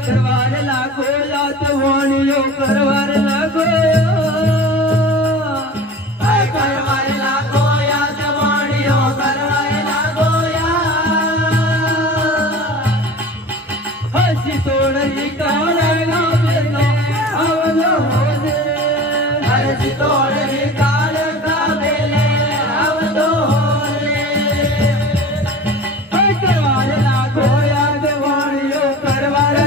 કરવાર લાગો યાદ વાણીઓ કરવાર લાગો કરવાર લાગો યાદ વાણીઓ કરવાર લાગો હસી તોડી કાળા બેનો આવલો હોજે હસી તોડી કાળા બેલે આવલો હોજે કરવાર લાગો યાદ વાણીઓ કરવાર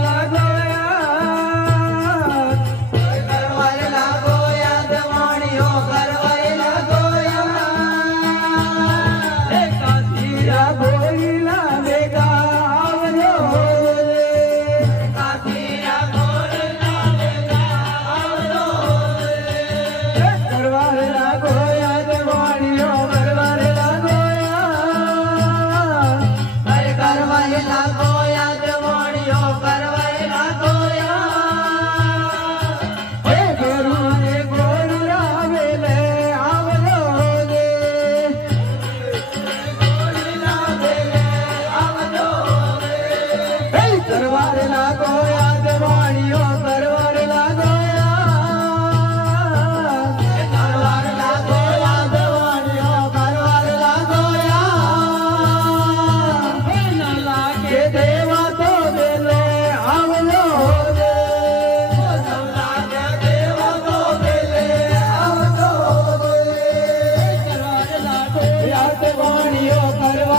લાગો લાગો